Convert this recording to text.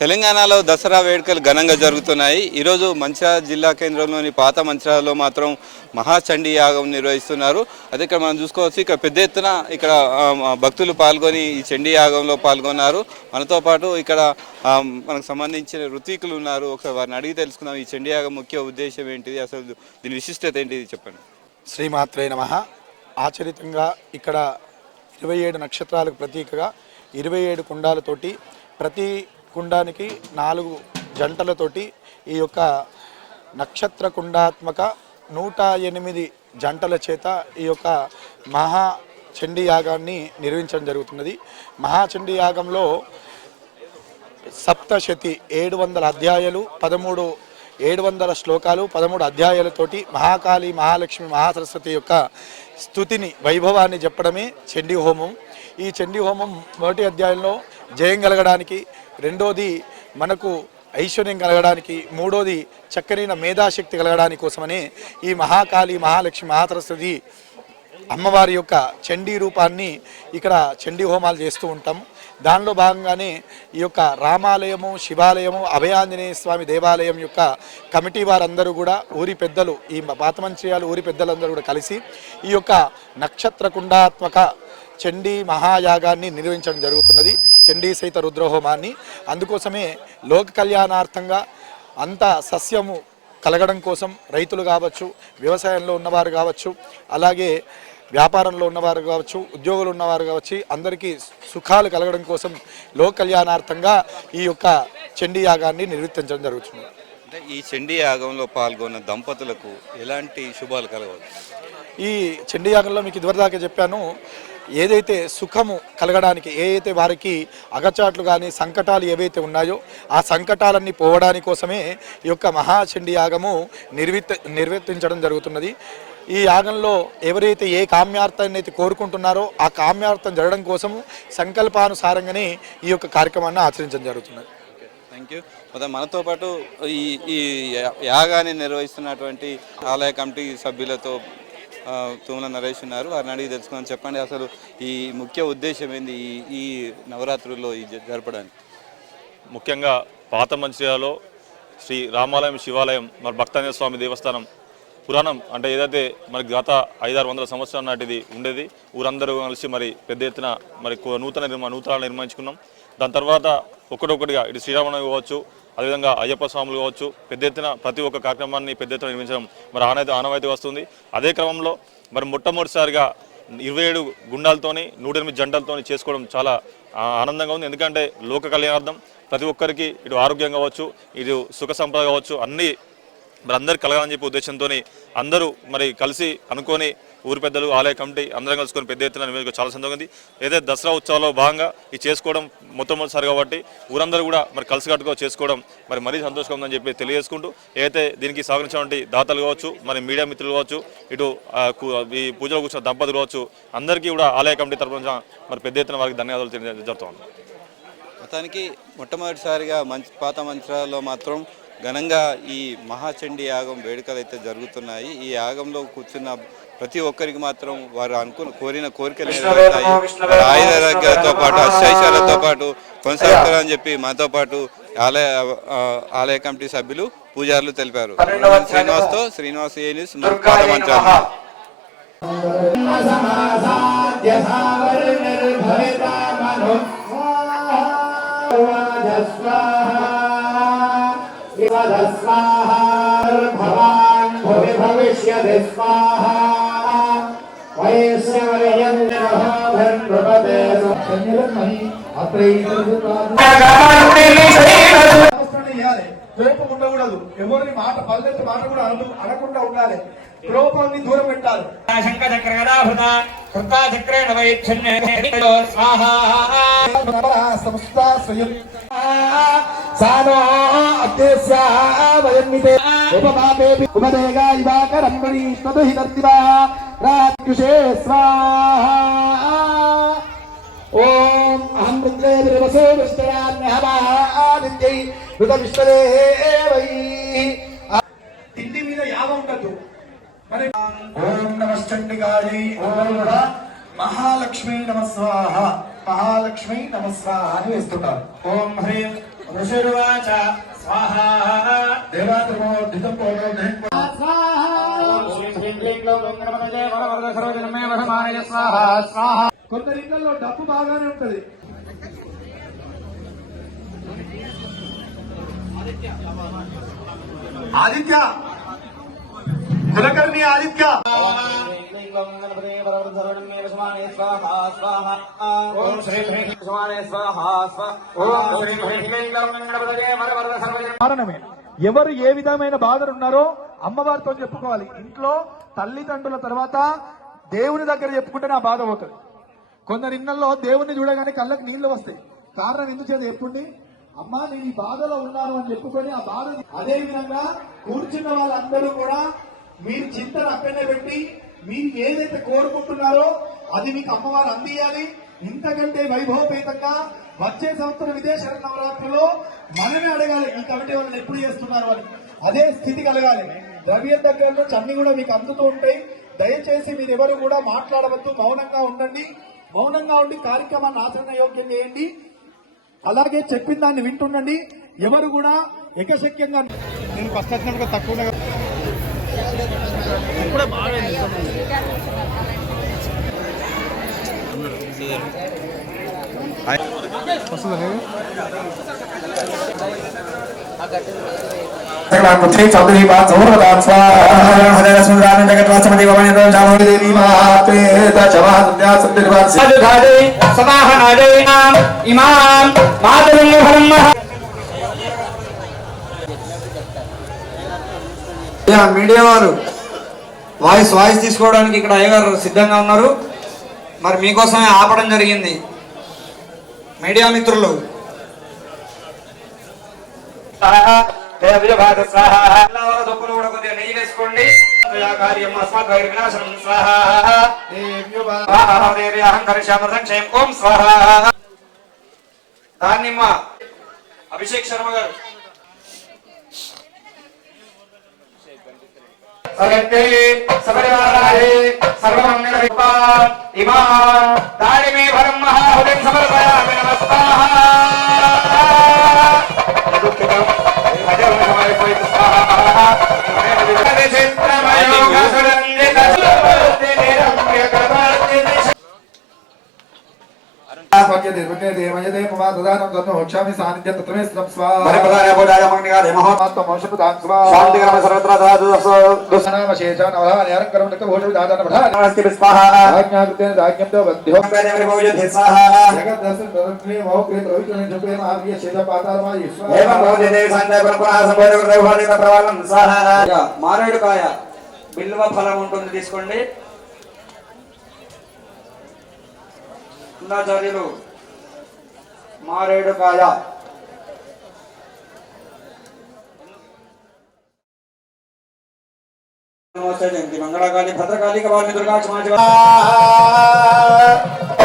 తెలంగాణలో దసరా వేడుకలు ఘనంగా జరుగుతున్నాయి. ఈరోజు మంచిర్యాల జిల్లా కేంద్రంలోని పాత మంచిర్యాలలో మాత్రం మహాచండీ యాగం నిర్వహిస్తున్నారు. అదే ఇక్కడ మనం చూసుకోవచ్చు. ఇక్కడ పెద్ద ఎత్తున ఇక్కడ భక్తులు పాల్గొని ఈ చండీ యాగంలో పాల్గొన్నారు. మనతో పాటు ఇక్కడ మనకు సంబంధించిన ఋత్వికులు ఉన్నారు. ఒకసారి వారిని అడిగి తెలుసుకుందాం. ఈ చండీ యాగం ముఖ్య ఉద్దేశం ఏంటిది? అసలు దీని విశిష్టత ఏంటిది చెప్పండి. శ్రీమాత్రే నమ. ఆచరితంగా ఇక్కడ ఇరవై ఏడు నక్షత్రాలకు ప్రతీకగా ఇరవై ఏడు కుండాలతోటి ప్రతి కుండానికి నాలుగు జంటలతోటి ఈ యొక్క నక్షత్ర కుండాత్మక నూట ఎనిమిది జంటల చేత ఈ యొక్క మహా చండీ యాగాన్ని నిర్వహించడం జరుగుతున్నది. మహాచండీ యాగంలో సప్తశతి ఏడు వందల అధ్యాయాలు పదమూడు ఏడు వందల శ్లోకాలు పదమూడు అధ్యాయాలతోటి మహాకాళి మహాలక్ష్మి మహాసరస్వతి యొక్క స్థుతిని వైభవాన్ని చెప్పడమే చండీ హోమం. ఈ చండీ హోమం మొదటి అధ్యాయంలో జయం కలగడానికి రెండోది మనకు ఐశ్వర్యం కలగడానికి మూడోది చక్కనైన మేధాశక్తి కలగడానికి కోసమనే ఈ మహాకాళి మహాలక్ష్మి మహాసరస్వతి అమ్మవారి యొక్క చండీ రూపాన్ని ఇక్కడ చండీ హోమాలు చేస్తూ ఉంటాం. దానిలో భాగంగానే ఈ యొక్క రామాలయము శివాలయము అభయాంజనేయ స్వామి దేవాలయం యొక్క కమిటీ వారందరూ కూడా ఊరి పెద్దలు ఈ పాతమంచిర్యాలు ఊరి పెద్దలందరూ కూడా కలిసి ఈ యొక్క నక్షత్ర కుండాత్మక చండీ మహాయాగాన్ని నిర్వహించడం జరుగుతున్నది చండీ సహిత రుద్రహోమాన్ని. అందుకోసమే లోక కళ్యాణార్థంగా అంత సస్యము కలగడం కోసం రైతులు కావచ్చు వ్యవసాయంలో ఉన్నవారు కావచ్చు అలాగే వ్యాపారంలో ఉన్నవారు కావచ్చు ఉద్యోగులు ఉన్నవారు కావచ్చు అందరికీ సుఖాలు కలగడం కోసం లోక కళ్యాణార్థంగా ఈ యొక్క చండీ యాగాన్ని నిర్వర్తించడం జరుగుతుంది. అంటే ఈ చండీ యాగంలో పాల్గొన్న దంపతులకు ఎలాంటి శుభాలు కలగవచ్చు ఈ చండీయాగంలో మీకు ఇదివరదాకా చెప్పాను ఏదైతే సుఖము కలగడానికి ఏదైతే వారికి అగచాట్లు కానీ సంకటాలు ఏవైతే ఉన్నాయో ఆ సంకటాలన్నీ పోవడానికి కోసమే ఈ యొక్క మహాచండీ యాగము నిర్విత నిర్వర్తించడం జరుగుతున్నది. ఈ యాగంలో ఎవరైతే ఏ కామ్యార్థాన్ని అయితే కోరుకుంటున్నారో ఆ కామ్యార్థం జరగడం కోసము సంకల్పానుసారంగానే ఈ యొక్క కార్యక్రమాన్ని ఆచరించడం జరుగుతున్నది. Thank you. మొత్తం మనతో పాటు ఈ ఈ యా- యాగాన్ని నిర్వహిస్తున్నటువంటి ఆలయ కమిటీ సభ్యులతో ఆ, తుమ్మల నరేష్ ఉన్నారు. వారిని అడిగి తెలుసుకుని చెప్పండి అసలు ఈ ముఖ్య ఉద్దేశం ఏంది ఈ ఈ నవరాత్రుల్లో ఈ జరపడానికి? ముఖ్యంగా పాత మంచిర్యాలలో శ్రీ రామాలయం శివాలయం మరి భక్తాంజ స్వామి దేవస్థానం పురాణం అంటే ఏదైతే మరి గత ఐదారు వందల సంవత్సరాల నాటిది ఉండేది ఊరందరూ కలిసి మరి పెద్ద ఎత్తున మరి నూతన నిర్మా నూతనాలు నిర్మించుకున్నాం. దాని తర్వాత ఒకటొకటిగా ఇటు శ్రీరామనవమి కావచ్చు అదేవిధంగా అయ్యప్ప స్వాములు కావచ్చు పెద్ద ఎత్తున ప్రతి ఒక్క కార్యక్రమాన్ని పెద్ద ఎత్తున నిర్మించడం మరి ఆనైతే ఆనవాయితీ వస్తుంది. అదే క్రమంలో మరి మొట్టమొదటిసారిగా ఇరవై ఏడు గుండాలతోని నూట ఎనిమిది జంటలతోని చేసుకోవడం చాలా ఆనందంగా ఉంది. ఎందుకంటే లోక కళ్యాణార్థం ప్రతి ఒక్కరికి ఇటు ఆరోగ్యం కావచ్చు ఇటు సుఖ సంపద కావచ్చు అన్నీ మరి అందరు కలగాలని చెప్పే ఉద్దేశంతో అందరూ మరి కలిసి అనుకొని ఊరి పెద్దలు ఆలయ కమిటీ అందరం కలుసుకొని పెద్ద ఎత్తున నివేదిక చాలా సంతోషంగా ఉంది. ఏదైతే దసరా ఉత్సవాల్లో భాగంగా ఇది చేసుకోవడం మొట్టమొదటిసారి కాబట్టి ఊరందరూ కూడా మరి కలిసికట్టుగా చేసుకోవడం మరి మరీ సంతోషంగా ఉందని చెప్పి తెలియజేసుకుంటూ ఏదైతే దీనికి సహకరించినటువంటి దాతలు కావచ్చు మరి మీడియా మిత్రులు కావచ్చు ఇటు ఈ పూజలో కూర్చున్న దంపతులు కావచ్చు అందరికీ కూడా ఆలయ కమిటీ తరఫున మరి పెద్ద ఎత్తున వారికి ధన్యవాదాలు తెలియ- మొత్తానికి మొట్టమొదటిసారిగా మంచి పాత మంచిరాల్లో మాత్రం ఘనంగా ఈ మహాచండీ యాగం వేడుకలు అయితే జరుగుతున్నాయి. ఈ యాగంలో కూర్చున్న ప్రతి ఒక్కరికి మాత్రం వారు అనుకున్న కోరిన కోరికలు నెరవేరుతాయి వారి ఆయురారోగ్యాలతో పాటు అశ్చైశాలతో పాటు కొనసాగుతారని చెప్పి మాతో పాటు ఆలయ ఆలయ కమిటీ సభ్యులు పూజారులు తెలిపారు శ్రీనివాస్తో శ్రీనివాస్ ఏ న్యూస్ పాత మంచిరాలు కోపం ఉండకూడదు ఎవరిని మాట పల్లెత్తు మాట కూడా అనకుండా ఉండాలి కోపాన్ని దూరం పెట్టాలి శంఖ చక్ర గదాభృత కృతా చక్రేణ వైచ్ఛన్యో ఉపదేగా ఇవాకరం స్వాహా ఓం అహం రుద్రే విరవసో విష్టయాన్యహమాదిత్యై ఋత విశ్వదేవై తిండి మీద యాగ ఉండదు మరి ఓం నమశ్చండికాళి ఓం మహాలక్ష్మీ నమ స్వాహ. మహాలక్ష్మీ నమ స్వాహ అని వేస్తుంటారు. ఓం హ్రీం ఋషిర్వాచ స్వాహా. దేవాత్రమో దిశంపోలో కొందరి ఇళ్ళలో డబ్బు బాగానే ఉంటది. ఆదిత్య! కులకర్ణి ఆదిత్య! కారణమే. ఎవరు ఏ విధమైన బాధలు ఉన్నారో అమ్మవారితో చెప్పుకోవాలి. ఇంట్లో తల్లిదండ్రుల తర్వాత దేవుని దగ్గర చెప్పుకుంటే నా బాధ పోతుంది. కొందరి ఇళ్ళలో దేవుణ్ణి చూడగానే కళ్ళకి నీళ్ళు వస్తాయి. కారణం ఎందుకు చేత చెప్పండి? అమ్మా నేను ఈ బాధలో ఉన్నాను అని చెప్పుకొని ఆ బాధ అదే విధంగా కూర్చున్న వాళ్ళందరూ కూడా మీరు చింతను అక్కడనే పెట్టి మీరు ఏదైతే కోరుకుంటున్నారో అది మీకు అమ్మవారు అందియాలి ఇంతకంటే వైభవపేతంగా వచ్చే సంవత్సరం విదేశ నవరాత్రిలో మనమే అడగాలి ఈ కమిటీ వాళ్ళని ఎప్పుడు చేస్తున్నారు అని. అదే స్థితి కలగాలి. ద్రవ్యం దగ్గర నుంచి అన్ని కూడా మీకు అందుతూ ఉంటాయి. దయచేసి మీరు ఎవరు కూడా మాట్లాడవద్దు మౌనంగా ఉండండి. మౌనంగా ఉండి కార్యక్రమాన్ని ఆచరణ యోగ్యం చేయండి. అలాగే చెప్పిన దాన్ని వింటుండండి. ఎవరు కూడా ఎకశక్యంగా నేను ఫస్ట్ వచ్చినట్టుగా తక్కువ మాతరం బ్రహ్మ యా, మీడియా వారు వాయిస్ వాయిస్ తీసుకోవడానికి ఇక్కడ అయ్యగారు సిద్ధంగా ఉన్నారు. మరి మీకోసమే ఆపడం జరిగింది. మీడియా మిత్రులు. కూడా కొద్దిగా నెయ్యి వేసుకోండి. కార్యం అస్మాత్ వైర్ వినాశనం స్వాహా దేవి అహంకరిష్యామ సంక్షేమ ఓం స్వాహా అభిషేక్ శర్మ గారు సగత్తే సపరివారాయే సర్వమంగళ ఇమాం దాడిమే మారేడుకాయ బిల్వ ఫలం ఉంటుంది తీసుకోండి కుందాచార్యులు మారేడు కాయ నమస్తే జయంతి. మంగళకాళి భద్రకాళిక కవామి దుర్గా క్షమా